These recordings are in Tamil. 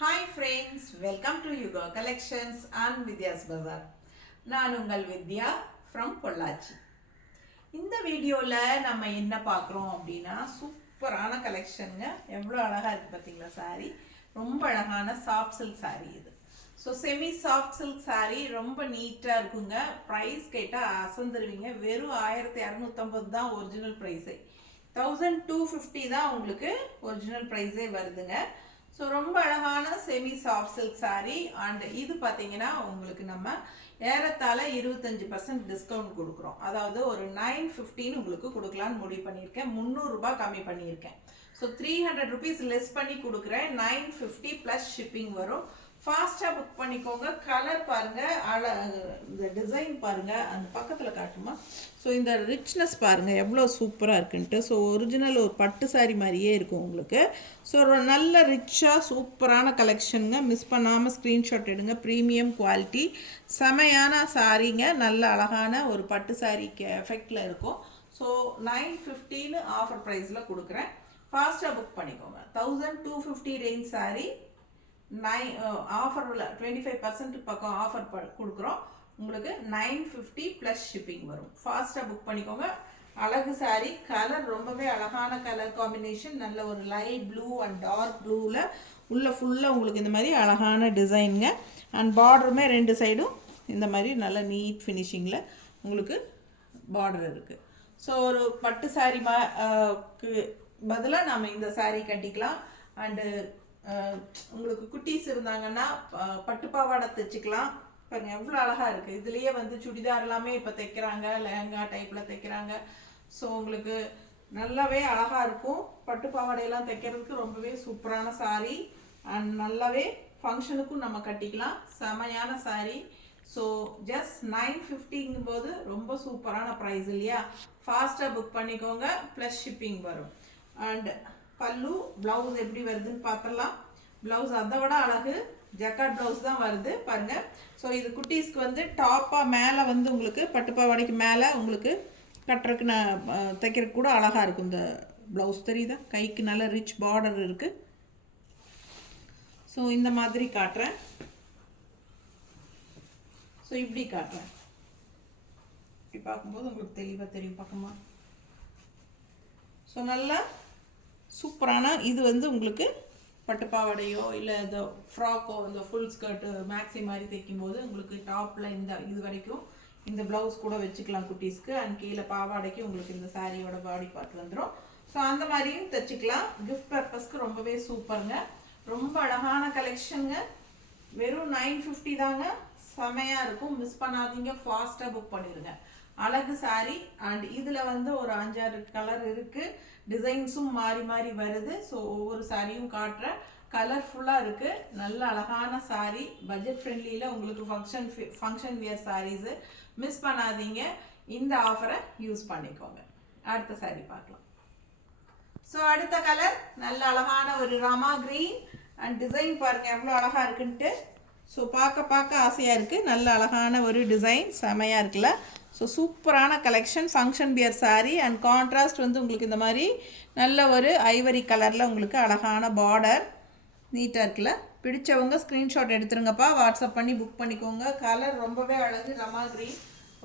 Hi friends, welcome to Yuga Collections and Vidya's Bazaar. நான் உங்கள் வித்யா from பொள்ளாச்சி. இந்த வீடியோல நம்ம என்ன பார்க்குறோம் அப்படின்னா சூப்பரான கலெக்ஷனுங்க. எவ்வளோ அழகா இருக்கு பார்த்தீங்களா saree. ரொம்ப அழகான சாஃப்ட் சில்க் saree இது. So semi soft silk saree ரொம்ப நீட்டாக இருக்குங்க. ப்ரைஸ் கேட்டால் அசந்துருவீங்க. வெறும் 1250 தான் ஒரிஜினல் ப்ரைஸே. 1250 தான் உங்களுக்கு ஒரிஜினல் ப்ரைஸே வருதுங்க. ஸோ ரொம்ப அழகான semi soft silk saree and இது பார்த்தீங்கன்னா உங்களுக்கு நம்ம ஏறத்தாழ 25% டிஸ்கவுண்ட் கொடுக்குறோம். அதாவது ஒரு 950 உங்களுக்கு கொடுக்கலான்னு முடிவு பண்ணியிருக்கேன். 300 ரூபாய் கம்மி பண்ணியிருக்கேன். ஸோ 300 ருபீஸ் லெஸ் பண்ணி கொடுக்குறேன். 950 ப்ளஸ் ஷிப்பிங் வரும். ஃபாஸ்ட்டாக புக் பண்ணிக்கோங்க. கலர் பாருங்கள், இந்த டிசைன் பாருங்கள், அந்த பக்கத்தில் காட்டுமா. ஸோ இந்த ரிச்னஸ் பாருங்கள் எவ்வளோ சூப்பராக இருக்குன்ட்டு. ஸோ ஒரிஜினல் ஒரு பட்டு சாரி மாதிரியே இருக்கும் உங்களுக்கு. ஸோ நல்ல ரிச்சாக சூப்பரான கலெக்ஷனுங்க. மிஸ் பண்ணாமல் ஸ்க்ரீன்ஷாட் எடுங்க. ப்ரீமியம் குவாலிட்டி செமையான சாரீங்க. நல்ல அழகான ஒரு பட்டு சாரிக்கு எஃபெக்டில் இருக்கும். ஸோ 950 ஆஃபர் ப்ரைஸில் கொடுக்குறேன். ஃபாஸ்ட்டாக புக் பண்ணிக்கோங்க. 1250 ரேஞ்ச் சாரீ ஆஃபரில் 25% பக்கம் ஆஃபர் கொடுக்குறோம். உங்களுக்கு 950 ப்ளஸ் ஷிப்பிங் வரும். ஃபாஸ்ட்டாக புக் பண்ணிக்கோங்க. அழகு சாரீ, கலர் ரொம்பவே அழகான கலர் காம்பினேஷன். நல்ல ஒரு லைட் ப்ளூ அண்ட் டார்க் ப்ளூவில் உள்ள ஃபுல்லாக உங்களுக்கு இந்த மாதிரி அழகான டிசைனுங்க. அண்ட் பார்டருமே ரெண்டு சைடும் இந்த மாதிரி நல்ல நீட் ஃபினிஷிங்கில் உங்களுக்கு பார்டர் இருக்குது. ஸோ ஒரு பட்டு சாரீ பதிலாக நம்ம இந்த சாரீ கட்டிக்கலாம். அண்டு உங்களுக்கு குட்டீஸ் இருந்தாங்கன்னா பட்டு பாவாடை தைச்சிக்கலாம். பாருங்க எவ்வளோ அழகாக இருக்குது. இதுலேயே வந்து சுடிதார் எல்லாமே இப்போ தைக்கிறாங்க, லெஹங்கா டைப்பில் தைக்கிறாங்க. ஸோ உங்களுக்கு நல்லாவே அழகாக இருக்கும். பட்டு பாவாடையெல்லாம் தைக்கிறதுக்கு ரொம்பவே சூப்பரான சாரீ அண்ட் நல்லாவே ஃபங்க்ஷனுக்கும் நம்ம கட்டிக்கலாம். செமையான சாரீ. ஸோ ஜஸ்ட் 950ங்கும் போது ரொம்ப சூப்பரான ப்ரைஸ் இல்லையா. ஃபாஸ்ட்டாக புக் பண்ணிக்கோங்க. ப்ளஸ் ஷிப்பிங் வரும். அண்ட் பல்லு ப்ளவுஸ் எப்படி வருதுன்னு பார்த்துடலாம். ப்ளவுஸ் அதை விட அழகு ஜக்கார்ட் ப்ளவுஸ் தான் வருது பாருங்கள். ஸோ இது குட்டீஸ்க்கு வந்து டாப்பாக மேலே வந்து உங்களுக்கு பட்டுப்பாவாடைக்கு மேலே உங்களுக்கு கட்டுறதுக்கு நான் தைக்கிறதுக்கு கூட அழகாக இருக்கும். இந்த ப்ளவுஸ் தெரியுதா, கைக்கு நல்ல ரிச் பார்டர் இருக்குது. ஸோ இந்த மாதிரி காட்டுறேன். ஸோ இப்படி காட்டுறேன். இப்படி பார்க்கும்போது உங்களுக்கு தெளிவாக தெரியும் பக்கமா. ஸோ நல்லா சூப்பரான இது வந்து உங்களுக்கு பட்டுப்பாவடையோ இல்லை இந்த ஃப்ராக்கோ இந்த ஃபுல் ஸ்கர்ட்டு மேக்ஸி மாதிரி தைக்கும்போது உங்களுக்கு டாப்பில் இந்த இது வரைக்கும் இந்த ப்ளவுஸ் கூட வச்சுக்கலாம் குட்டீஸ்க்கு. அண்ட் கீழே பாவாடைக்கு உங்களுக்கு இந்த சாரியோட பாடி பார்ட் வந்துடும். ஸோ அந்த மாதிரியும் தைச்சிக்கலாம். கிஃப்ட் பர்பஸ்க்கு ரொம்பவே சூப்பருங்க. ரொம்ப அழகான கலெக்ஷனுங்க. வெறும் 950 தாங்க. செமையாக இருக்கும். மிஸ் பண்ணாதீங்க. ஃபாஸ்ட்டாக புக் பண்ணிடுங்க. அழகு சாரீ அண்ட் இதில் வந்து ஒரு 5-6 கலர் இருக்குது. டிசைன்ஸும் மாறி மாறி வருது. ஸோ ஒவ்வொரு சாரியும் காட்டுற கலர்ஃபுல்லாக இருக்குது. நல்ல அழகான சாரீ. பட்ஜெட் ஃப்ரெண்ட்லியில் உங்களுக்கு ஃபங்க்ஷன் வியர் சாரீஸு மிஸ் பண்ணாதீங்க. இந்த ஆஃபரை யூஸ் பண்ணிக்கோங்க. அடுத்த சாரீ பார்க்கலாம். ஸோ அடுத்த கலர் நல்ல அழகான ஒரு ராமா கிரீன் அண்ட் டிசைன் பாருங்கள் எவ்வளோ அழகாக இருக்குன்ட்டு. ஸோ பார்க்க ஆசையாக இருக்குது. நல்ல அழகான ஒரு டிசைன் செமையாக இருக்குல்ல. ஸோ சூப்பரான கலெக்ஷன். ஃபங்க்ஷன் பியர் சாரீ அண்ட் கான்ட்ராஸ்ட் வந்து உங்களுக்கு இந்த மாதிரி நல்ல ஒரு ஐவரி கலரில் உங்களுக்கு அழகான பார்டர் நீட்டாக இருக்குல்ல. பிடிச்சவங்க ஸ்க்ரீன்ஷாட் எடுத்துருங்கப்பா. வாட்ஸ்அப் பண்ணி புக் பண்ணிக்கோங்க. கலர் ரொம்பவே அழகு. ரமா கிரீன்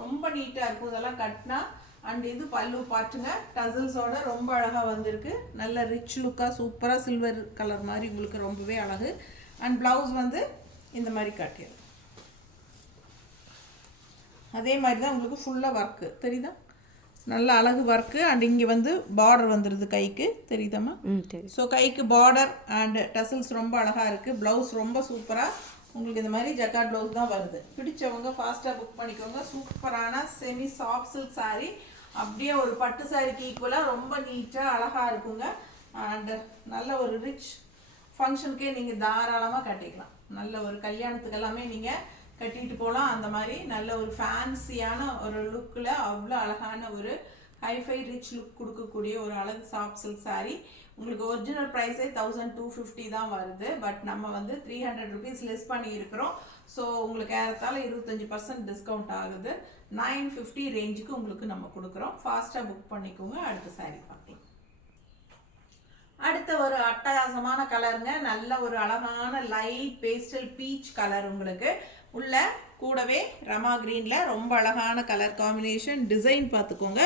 ரொம்ப நீட்டாக இருக்கும் இதெல்லாம் கட்டினா. அண்ட் இது பல்லு பாட்டுங்க. டசல்ஸோட ரொம்ப அழகாக வந்திருக்கு. நல்ல ரிச் லுக்காக சூப்பராக சில்வர் கலர் மாதிரி உங்களுக்கு ரொம்பவே அழகு. அண்ட் ப்ளவுஸ் வந்து இந்த மாதிரி காட்டியது. அதே மாதிரி தான் உங்களுக்கு ஃபுல்லாக ஒர்க்கு தெரியுதா. நல்ல அழகு ஒர்க்கு. அண்ட் இங்கே வந்து பார்டர் வந்துடுது கைக்கு தெரியுதாம்மா. ஸோ கைக்கு பார்டர் அண்ட் டசல்ஸ் ரொம்ப அழகாக இருக்குது. ப்ளவுஸ் ரொம்ப சூப்பராக உங்களுக்கு இந்த மாதிரி ஜக்கார்ட் ப்ளவுஸ் தான் வருது. பிடிச்சவங்க ஃபாஸ்ட்டாக புக் பண்ணிக்கோங்க. சூப்பரான செமி சாஃப்ட் சில்க் சாரீ. அப்படியே ஒரு பட்டு சாரிக்கு ஈக்குவலாக ரொம்ப நீட்டாக அழகாக இருக்குங்க. அண்டு நல்ல ஒரு ரிச் ஃபங்க்ஷனுக்கே நீங்கள் தாராளமாக கட்டிக்கலாம். நல்ல ஒரு கல்யாணத்துக்கு எல்லாமே நீங்கள் கட்டிட்டு போகலாம். அந்த மாதிரி நல்ல ஒரு ஃபேன்சியான ஒரு லுக்கில் அவ்வளோ அழகான ஒரு ஹைஃபை ரிச் லுக் கொடுக்கக்கூடிய ஒரு அழகு சாஃப்ட் சில்க் சாரீ. உங்களுக்கு ஒரிஜினல் ப்ரைஸே 1250 தான் வருது. பட் நம்ம வந்து 300 ருபீஸ் லெஸ் பண்ணியிருக்கிறோம். ஸோ உங்களுக்கு ஏறத்தாழ 25% டிஸ்கவுண்ட் ஆகுது. 950 ரேஞ்சுக்கு உங்களுக்கு நம்ம கொடுக்குறோம். ஃபாஸ்ட்டாக புக் பண்ணிக்கோங்க. அடுத்த சாரீ பார்க்கலாம். அடுத்த ஒரு அட்டகாசமான கலருங்க, நல்ல ஒரு அழகான லைட் பேஸ்டல் பீச் கலர். உங்களுக்கு உள்ள கூடவே ரமா கிரீன்ல ரொம்ப அழகான கலர் காம்பினேஷன். டிசைன் பார்த்துக்கோங்க,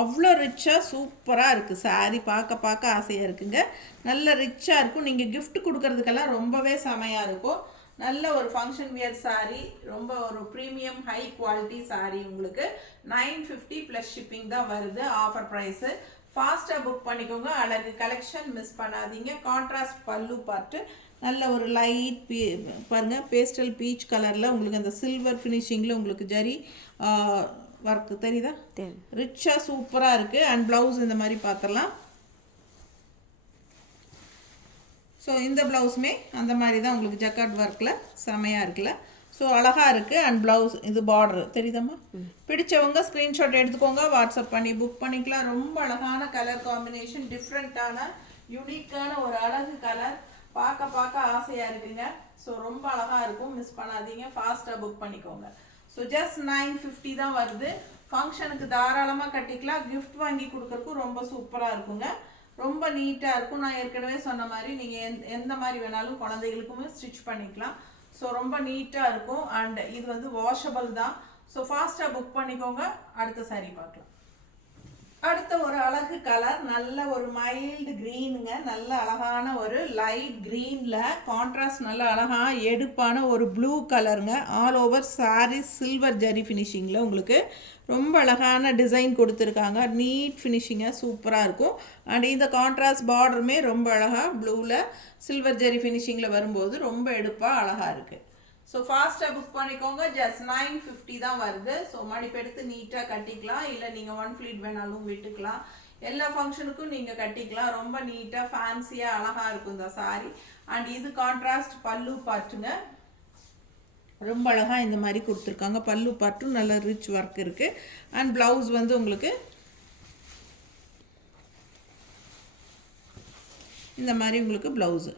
அவ்வளோ ரிச்சாக சூப்பராக இருக்குது. சாரீ பார்க்க ஆசையாக இருக்குங்க. நல்ல ரிச்சாக இருக்கும். நீங்கள் கிஃப்ட் கொடுக்கறதுக்கெல்லாம் ரொம்பவே செமையாக இருக்கும். நல்ல ஒரு ஃபங்க்ஷன் வியர் சாரீ, ரொம்ப ஒரு ப்ரீமியம் ஹை குவாலிட்டி சாரீ. உங்களுக்கு 950 ப்ளஸ் ஷிப்பிங் தான் வருது. Offer price. ஃபாஸ்ட்டாக புக் பண்ணிக்கோங்க. அழகு கலெக்ஷன் மிஸ் பண்ணாதீங்க. கான்ட்ராஸ்ட் பல்லு பார்ட்டு நல்ல ஒரு லைட் பாருங்கள், பேஸ்டல் பீச் கலரில் உங்களுக்கு அந்த சில்வர் ஃபினிஷிங்கில் உங்களுக்கு ஜரி ஒர்க்கு தெரியுதா, ரிச்சாக சூப்பராக இருக்குது. அண்ட் ப்ளவுஸ் இந்த மாதிரி பார்த்துடலாம். ஸோ இந்த ப்ளவுஸுமே அந்த மாதிரி தான் உங்களுக்கு ஜக்கார்ட் ஒர்க்கில் செமையாக இருக்குல்ல. ஸோ அழகாக இருக்குது. அண்ட் ப்ளவுஸ் இது பார்டர் தெரியுதாம்மா. பிடிச்சவங்க ஸ்க்ரீன்ஷாட் எடுத்துக்கோங்க, வாட்ஸ்அப் பண்ணி புக் பண்ணிக்கலாம். ரொம்ப அழகான கலர் காம்பினேஷன், டிஃப்ரெண்ட்டான யூனிக்கான ஒரு அழகு கலர். பார்க்க ஆசையாக இருக்குங்க. ஸோ ரொம்ப அழகாக இருக்கும், மிஸ் பண்ணாதீங்க. ஃபாஸ்ட்டாக புக் பண்ணிக்கோங்க. ஸோ ஜஸ்ட் 950 தான் வருது. ஃபங்க்ஷனுக்கு தாராளமாக கட்டிக்கலாம். கிஃப்ட் வாங்கி கொடுக்குறதுக்கும் ரொம்ப சூப்பராக இருக்குங்க. ரொம்ப நீட்டாக இருக்கும். நான் ஏற்கனவே சொன்ன மாதிரி நீங்கள் எந்த மாதிரி வேணாலும் குழந்தைகளுக்குமே ஸ்டிச் பண்ணிக்கலாம். ஸோ ரொம்ப நீட்டாக இருக்கும். அண்ட் இது வந்து வாஷபிள் தான். ஸோ ஃபாஸ்ட்டாக புக் பண்ணிக்கோங்க. அடுத்த சாரீ பார்க்கலாம். அடுத்த ஒரு அழகு கலர், நல்ல ஒரு மைல்டு க்ரீனுங்க. நல்ல அழகான ஒரு லைட் க்ரீனில் கான்ட்ராஸ்ட் நல்ல அழகாக எடுப்பான ஒரு ப்ளூ கலருங்க. All over saree silver zari ஃபினிஷிங்கில் உங்களுக்கு ரொம்ப அழகான டிசைன் கொடுத்துருக்காங்க. நீட் ஃபினிஷிங்காக சூப்பராக இருக்கும். அண்ட் இந்த கான்ட்ராஸ்ட் பார்டருமே ரொம்ப அழகாக ப்ளூவில் சில்வர் ஜரி ஃபினிஷிங்கில் வரும்போது ரொம்ப எடுப்பாக அழகாக இருக்குது. ஸோ ஃபாஸ்ட்டாக புக் பண்ணிக்கோங்க. ஜஸ்ட் 950 தான் வருது. ஸோ மடிப்பெடுத்து நீட்டாக கட்டிக்கலாம். இல்லை நீங்கள் ஒன் ஃப்ளீட் வேணாலும் விட்டுக்கலாம். எல்லா ஃபங்க்ஷனுக்கும் நீங்கள் கட்டிக்கலாம். ரொம்ப நீட்டாக ஃபேன்சியாக அழகாக இருக்கும் இந்த சாரீ. அண்ட் இது கான்ட்ராஸ்ட் பல்லு பார்ட்டுங்க. ரொம்ப அழகாக இந்த மாதிரி கொடுத்துருக்காங்க. பல்லு பார்ட்டும் நல்ல ரிச் ஒர்க் இருக்குது. அண்ட் ப்ளவுஸ் வந்து உங்களுக்கு இந்த மாதிரி உங்களுக்கு ப்ளவுஸு.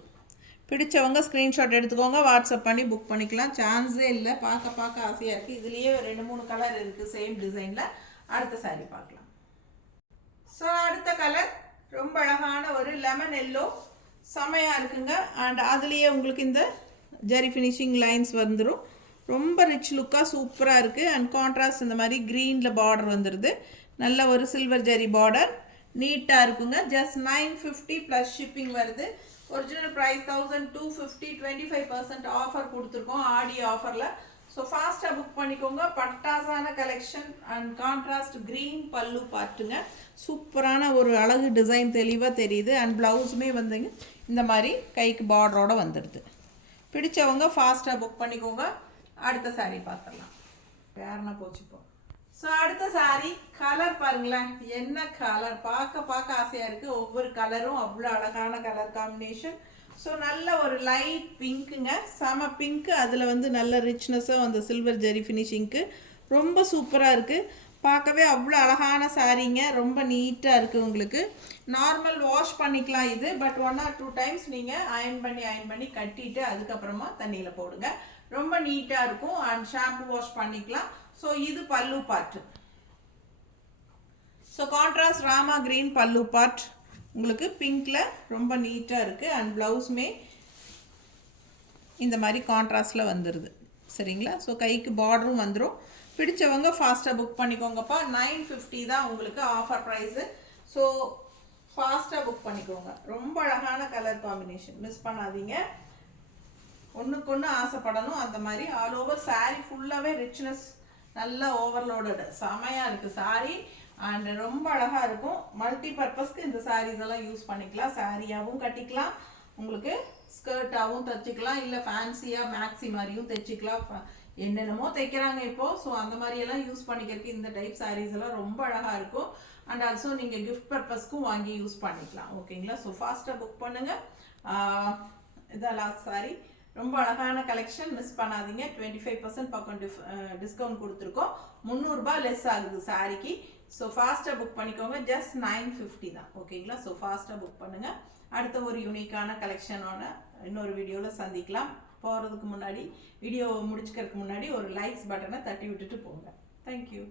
பிடிச்சவங்க ஸ்க்ரீன்ஷாட் எடுத்துக்கோங்க, வாட்ஸ்அப் பண்ணி புக் பண்ணிக்கலாம். சான்ஸே இல்லை. பார்க்க ஆசையாக இருக்குது. இதுலேயே 2-3 கலர் இருக்குது சேம் டிசைனில். அடுத்த சாரீ பார்க்கலாம். ஸோ அடுத்த கலர் ரொம்ப அழகான ஒரு லெமன் எல்லோ, செமையாக இருக்குங்க. அண்ட் அதுலேயே உங்களுக்கு இந்த ஜரி ஃபினிஷிங் லைன்ஸ் வந்துடும். ரொம்ப ரிச் லுக்காக சூப்பராக இருக்குது. அண்ட் கான்ட்ராஸ்ட் இந்த மாதிரி க்ரீனில் பார்டர் வந்துடுது. நல்ல ஒரு சில்வர் ஜரி பார்டர், நீட்டாக இருக்குங்க. ஜஸ்ட் 950 ப்ளஸ் ஷிப்பிங் வருது. ஒரிஜினல் ப்ரைஸ் 1250, 25% ஆஃபர் கொடுத்துருக்கோம் ஆடி ஆஃபரில். ஸோ ஃபாஸ்ட்டாக புக் பண்ணிக்கோங்க. பட்டாசான கலெக்ஷன் அண்ட் கான்ட்ராஸ்ட் க்ரீன் பல்லு பார்ட்டுங்க. சூப்பரான ஒரு அழகு டிசைன் தெளிவாக தெரியுது. அண்ட் ப்ளவுஸுமே வந்துங்க இந்த மாதிரி கைக்கு பார்டரோடு வந்துடுது. பிடிச்சவங்க ஃபாஸ்ட்டாக புக் பண்ணிக்கோங்க. அடுத்த சாரீ பார்த்துடலாம். வேறனா போச்சுப்போம். ஸோ அடுத்த சாரீ கலர் பாருங்களேன், என்ன கலர். பார்க்க ஆசையாக இருக்குது. ஒவ்வொரு கலரும் அவ்வளோ அழகான கலர் காம்பினேஷன். ஸோ நல்ல ஒரு லைட் பிங்க்குங்க, செம பிங்க்கு. அதில் வந்து நல்ல ரிச்னஸும் அந்த சில்வர் ஜெரி ஃபினிஷிங்க்கு ரொம்ப சூப்பராக இருக்குது. பார்க்கவே அவ்வளோ அழகான சாரீங்க. ரொம்ப நீட்டாக இருக்குது. உங்களுக்கு நார்மல் வாஷ் பண்ணிக்கலாம் இது. பட் 1 or 2 டைம்ஸ் நீங்கள் அயன் பண்ணி கட்டிட்டு அதுக்கப்புறமா தண்ணியில் போடுங்க. ரொம்ப நீட்டாக இருக்கும். அண்ட் ஷாம்பு வாஷ் பண்ணிக்கலாம். ஸோ இது பல்லு part. So contrast Rama green பல்லு பார்ட் உங்களுக்கு பிங்க்கில் ரொம்ப நீட்டாக இருக்குது. அண்ட் ப்ளவுஸுமே இந்த மாதிரி கான்ட்ராஸ்டில் வந்துடுது. சரிங்களா. ஸோ கைக்கு பார்டரும் வந்துடும். பிடிச்சவங்க ஃபாஸ்ட்டாக புக் பண்ணிக்கோங்கப்பா. 950 தான் உங்களுக்கு ஆஃபர் ப்ரைஸு. ஸோ ஃபாஸ்ட்டாக புக் பண்ணிக்கோங்க. ரொம்ப அழகான கலர் காம்பினேஷன், மிஸ் பண்ணாதீங்க. ஒன்றுக்கு ஒன்று ஆசைப்படணும். அந்த மாதிரி ஆல் ஓவர் சாரீ ஃபுல்லாகவே ரிச்னஸ், நல்ல ஓவர்லோடடு, செமையாக இருக்குது சாரீ. அண்ட் ரொம்ப அழகாக இருக்கும். மல்டி பர்பஸ்க்கு இந்த சாரீஸ் எல்லாம் யூஸ் பண்ணிக்கலாம். சாரியாகவும் கட்டிக்கலாம், உங்களுக்கு ஸ்கர்ட்டாகவும் தைச்சிக்கலாம், இல்லை ஃபேன்சியாக மேக்ஸி மாதிரியும் தைச்சிக்கலாம். என்னென்னமோ தைக்கிறாங்க இப்போது. ஸோ அந்த மாதிரியெல்லாம் யூஸ் பண்ணிக்கிறதுக்கு இந்த டைப் சாரீஸ் எல்லாம் ரொம்ப அழகாக இருக்கும். அண்ட் ஆல்சோ நீங்கள் கிஃப்ட் பர்பஸ்க்கும் வாங்கி யூஸ் பண்ணிக்கலாம். ஓகேங்களா. ஸோ ஃபாஸ்ட்டாக புக் பண்ணுங்கள். இதான் லாஸ்ட் சாரீ. ரொம்ப அழகான கலெக்ஷன், மிஸ் பண்ணாதீங்க. 25% பக்கம் டிஸ்கவுண்ட் கொடுத்துருக்கோம். 300 ரூபாய் லெஸ் ஆகுது சாரிக்கு. ஸோ ஃபாஸ்ட்டாக புக் பண்ணிக்கோங்க. ஜஸ்ட் 950 தான். ஓகேங்களா. ஸோ ஃபாஸ்ட்டாக புக் பண்ணுங்கள். அடுத்த ஒரு யூனிக்கான கலெக்ஷனோட இன்னொரு வீடியோவில் சந்திக்கலாம். போகிறதுக்கு முன்னாடி, வீடியோ முடிச்சுக்கிறதுக்கு முன்னாடி ஒரு லைக்ஸ் பட்டனை தட்டி விட்டுட்டு போங்க. தேங்க்யூ.